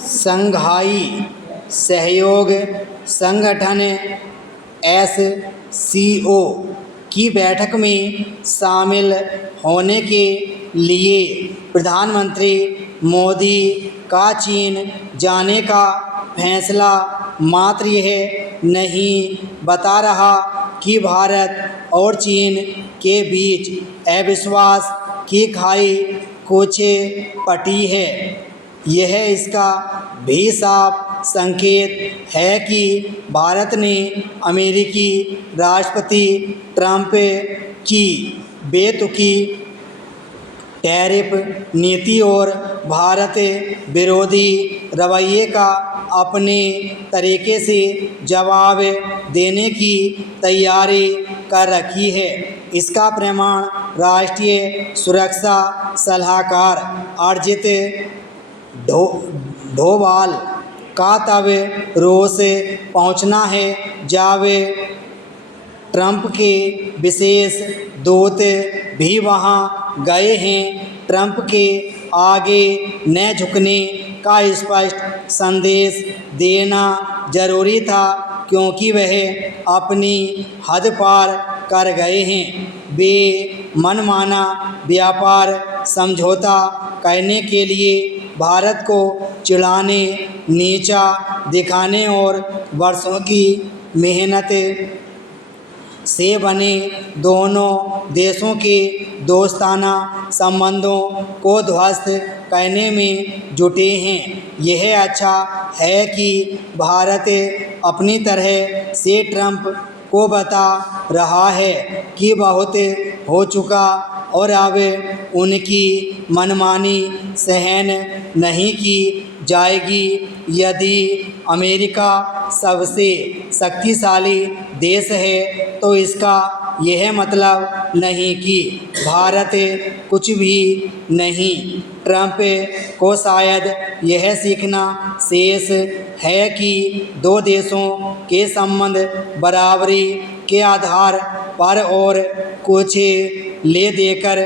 Shanghai सहयोग संगठन SCO की बैठक में शामिल होने के लिए प्रधानमंत्री मोदी का चीन जाने का फैसला मात्र यह नहीं बता रहा कि भारत और चीन के बीच अविश्वास की खाई कुछ पटी है, यह इसका भी साफ संकेत है कि भारत ने अमेरिकी राष्ट्रपति ट्रंप की बेतुकी टैरिफ नीति और भारत विरोधी रवैये का अपने तरीके से जवाब देने की तैयारी कर रखी है। इसका प्रमाण राष्ट्रीय सुरक्षा सलाहकार अजित डोभाल का तब रूस पहुंचना है जब ट्रंप के विशेष दूत भी वहां गए हैं। ट्रंप के आगे न झुकने का स्पष्ट संदेश देना जरूरी था क्योंकि वह अपनी हद पार कर गए हैं। वे मनमाना व्यापार समझौता करने के लिए भारत को चिढ़ाने, नीचा दिखाने और वर्षों की मेहनत से बने दोनों देशों के दोस्ताना संबंधों को ध्वस्त करने में जुटे हैं। यह अच्छा है कि भारत अपनी तरह से ट्रंप को बता रहा है कि बहुत हो चुका और अब उनकी मनमानी सहन नहीं की जाएगी। यदि अमेरिका सबसे शक्तिशाली देश है तो इसका यह मतलब नहीं कि भारत कुछ भी नहीं। ट्रंप को शायद यह सीखना शेष है कि दो देशों के संबंध बराबरी के आधार पर और कुछ ले देकर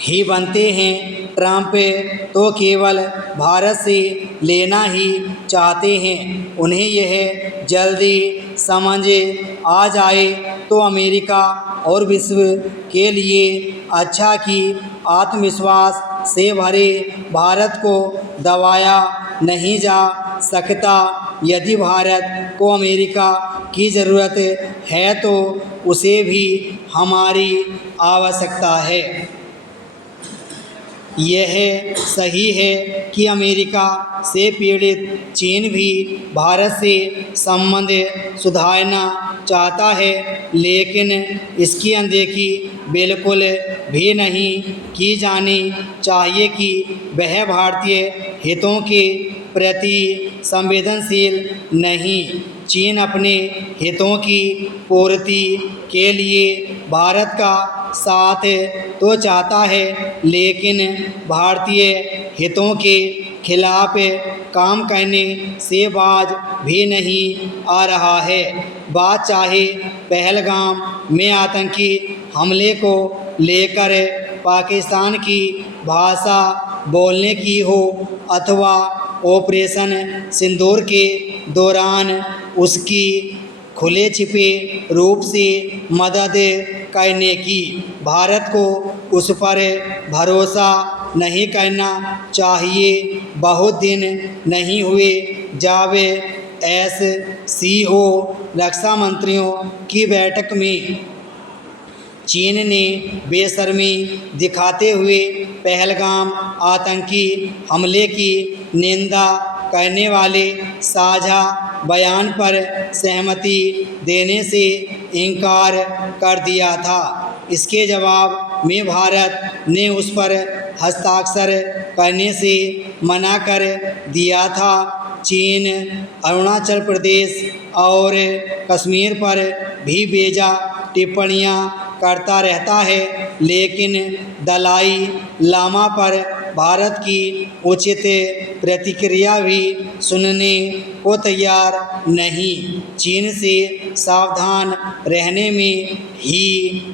ही बनते हैं। ट्रंप तो केवल भारत से लेना ही चाहते हैं। उन्हें यह जल्दी समझ आ जाए तो अमेरिका और विश्व के लिए अच्छा कि आत्मविश्वास से भरे भारत को दबाया नहीं जा सकता। यदि भारत को अमेरिका की ज़रूरत है तो उसे भी हमारी आवश्यकता है। यह सही है कि अमेरिका से पीड़ित चीन भी भारत से संबंध सुधारना चाहता है, लेकिन इसकी अनदेखी बिल्कुल भी नहीं की जानी चाहिए कि वह भारतीय हितों के प्रति संवेदनशील नहीं। चीन अपने हितों की पूर्ति के लिए भारत का साथ तो चाहता है, लेकिन भारतीय हितों के खिलाफ काम करने से बाज भी नहीं आ रहा है। बात चाहे पहलगाम में आतंकी हमले को लेकर पाकिस्तान की भाषा बोलने की हो अथवा ऑपरेशन सिंदूर के दौरान उसकी खुले छिपे रूप से मदद करने की। भारत को उस पर भरोसा नहीं करना चाहिए। बहुत दिन नहीं हुए जब SCO रक्षा मंत्रियों की बैठक में चीन ने बेशर्मी दिखाते हुए पहलगाम आतंकी हमले की निंदा करने वाले साझा बयान पर सहमति देने से इनकार कर दिया था। इसके जवाब में भारत ने उस पर हस्ताक्षर करने से मना कर दिया था। चीन अरुणाचल प्रदेश और कश्मीर पर भी बेजा टिप्पणियां करता रहता है, लेकिन दलाई लामा पर भारत की उचित प्रतिक्रिया भी सुनने को तैयार नहीं। चीन से सावधान रहने में ही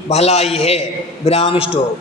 भलाई है। ब्राह्म स्टोव।